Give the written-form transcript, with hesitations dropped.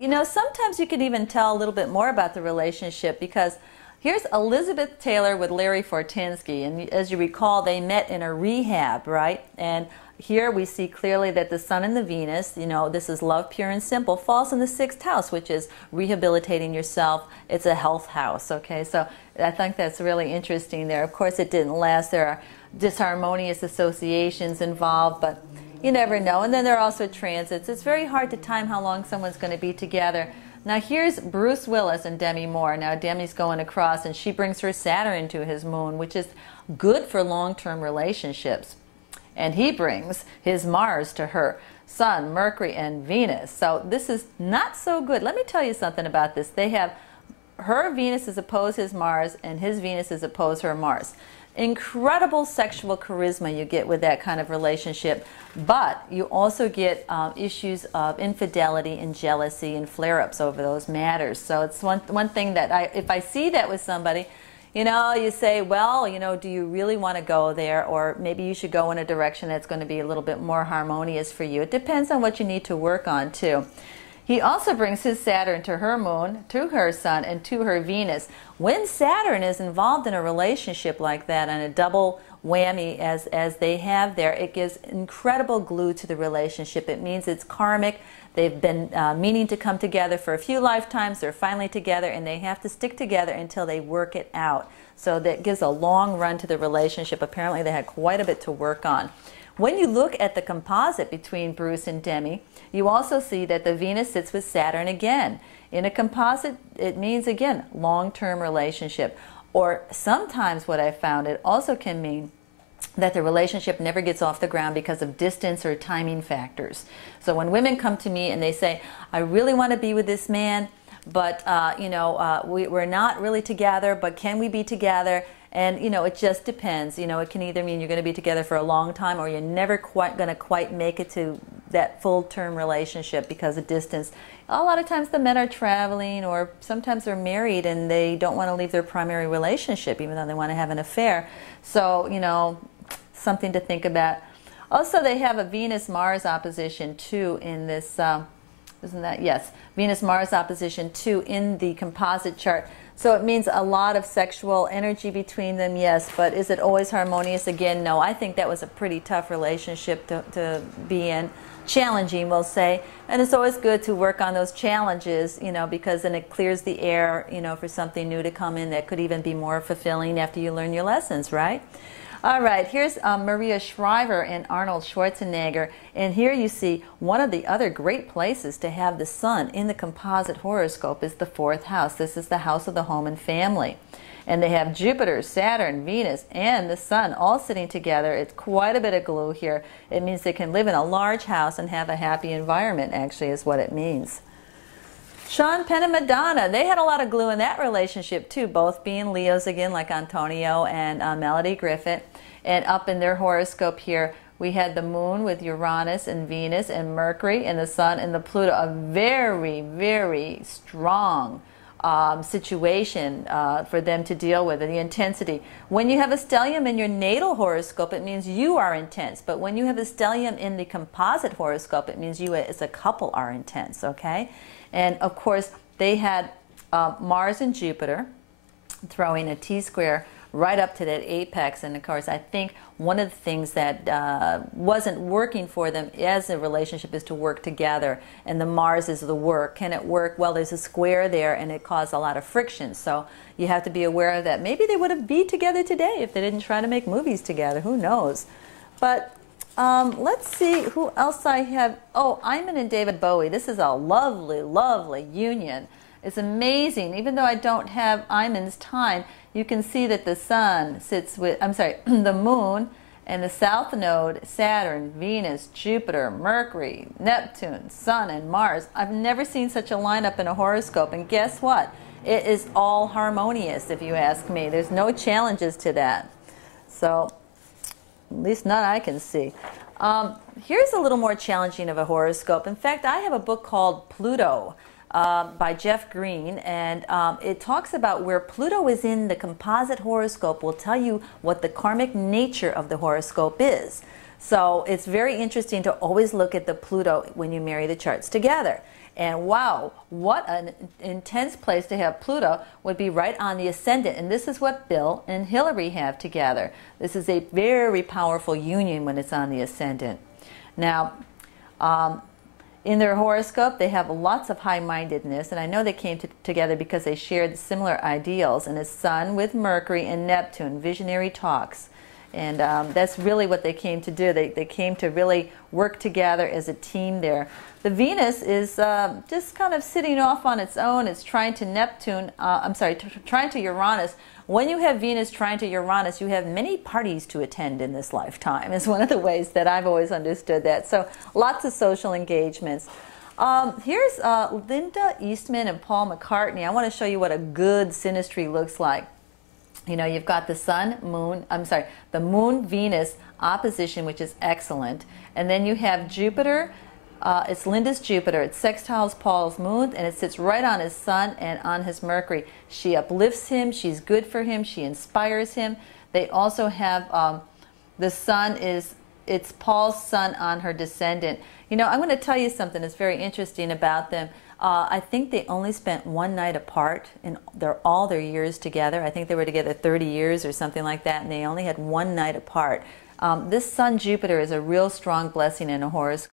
You know, sometimes you can even tell a little bit more about the relationship because here's Elizabeth Taylor with Larry Fortinsky, and as you recall, they met in a rehab, right? And here we see clearly that the Sun and the Venus, you know, this is love pure and simple, falls in the 6th house, which is rehabilitating yourself. It's a health house, okay? So I think that's really interesting there. Of course, it didn't last. There are disharmonious associations involved, but you never know. And then there are also transits. It's very hard to time how long someone's going to be together. Now here's Bruce Willis and Demi Moore. Now Demi's going across and she brings her Saturn into his moon, which is good for long-term relationships. And he brings his Mars to her Sun, Mercury, and Venus. So this is not so good. Let me tell you something about this. They have her Venus is opposed his Mars, and his Venus is opposed her Mars. Incredible sexual charisma you get with that kind of relationship, but you also get issues of infidelity and jealousy and flare-ups over those matters. So it's one thing that if I see that with somebody, you know, you say, well, you know, do you really want to go there? Or maybe you should go in a direction that's going to be a little bit more harmonious for you. It depends on what you need to work on, too. He also brings his Saturn to her moon, to her Sun, and to her Venus. When Saturn is involved in a relationship like that, and a double whammy as they have there, it gives incredible glue to the relationship. It means it's karmic. They've been meaning to come together for a few lifetimes. They're finally together, and they have to stick together until they work it out. So that gives a long run to the relationship. Apparently, they had quite a bit to work on. When you look at the composite between Bruce and Demi, you also see that the Venus sits with Saturn again. In a composite, it means, again, long-term relationship. Or sometimes what I found, it also can mean that the relationship never gets off the ground because of distance or timing factors. So when women come to me and they say, I really want to be with this man, but you know, we're not really together, but can we be together? And you know, it just depends. You know, it can either mean you're going to be together for a long time, or you're never quite going to quite make it to that full-term relationship because of distance. A lot of times the men are traveling, or sometimes they're married and they don't want to leave their primary relationship even though they want to have an affair. So, you know, something to think about. Also, they have a Venus-Mars opposition too in this, isn't that? Yes, Venus-Mars opposition too in the composite chart. So it means a lot of sexual energy between them, yes, but is it always harmonious? Again, no. I think that was a pretty tough relationship to be in. Challenging, we'll say. And it's always good to work on those challenges, you know, because then it clears the air, you know, for something new to come in that could even be more fulfilling after you learn your lessons, right? All right, here's Maria Shriver and Arnold Schwarzenegger, and here you see one of the other great places to have the Sun in the composite horoscope is the 4th house. This is the house of the home and family. And they have Jupiter, Saturn, Venus, and the Sun all sitting together. It's quite a bit of glue here. It means they can live in a large house and have a happy environment, actually, is what it means. Sean Penn and Madonna, they had a lot of glue in that relationship too, both being Leos again, like Antonio and Melody Griffith. And up in their horoscope here, we had the moon with Uranus and Venus and Mercury and the Sun and the Pluto. A very, very strong situation for them to deal with, the intensity. When you have a stellium in your natal horoscope, it means you are intense. But when you have a stellium in the composite horoscope, it means you as a couple are intense, okay? And of course, they had Mars and Jupiter throwing a T-square right up to that apex. And of course, I think one of the things that wasn't working for them as a relationship is to work together. And the Mars is the work. Can it work? Well, there's a square there, and it caused a lot of friction. So you have to be aware of that. Maybe they would have been together today if they didn't try to make movies together. Who knows? But let's see who else I have. Oh, Iman and David Bowie. This is a lovely, lovely union. It's amazing. Even though I don't have Iman's time, you can see that the Sun sits with, I'm sorry, the Moon and the South Node, Saturn, Venus, Jupiter, Mercury, Neptune, Sun, and Mars. I've never seen such a lineup in a horoscope. And guess what? It is all harmonious, if you ask me. There's no challenges to that. So, at least none I can see. Here's a little more challenging of a horoscope. In fact, I have a book called Pluto by Jeff Green, and it talks about where Pluto is in the composite horoscope will tell you what the karmic nature of the horoscope is. So it's very interesting to always look at the Pluto when you marry the charts together. And wow, what an intense place to have Pluto would be right on the ascendant. And this is what Bill and Hillary have together. This is a very powerful union when it's on the ascendant. Now, in their horoscope, they have lots of high-mindedness, and I know they came together because they shared similar ideals, and a Sun with Mercury and Neptune, visionary talks. And that's really what they came to do. They came to really work together as a team there. The Venus is just kind of sitting off on its own. It's trying to Neptune, trying to Uranus. When you have Venus trying to Uranus, you have many parties to attend in this lifetime. Is one of the ways that I've always understood that. So lots of social engagements. Here's Linda Eastman and Paul McCartney. I want to show you what a good synastry looks like. You know, you've got the the Moon-Venus opposition, which is excellent. And then you have Jupiter. It's Linda's Jupiter. It sextiles Paul's Moon, and it sits right on his Sun and on his Mercury. She uplifts him. She's good for him. She inspires him. They also have the Sun it's Paul's Sun on her descendant. You know, I'm going to tell you something that's very interesting about them. I think they only spent one night apart in all their years together. I think they were together 30 years or something like that, and they only had one night apart. This Sun-Jupiter is a real strong blessing in a horoscope.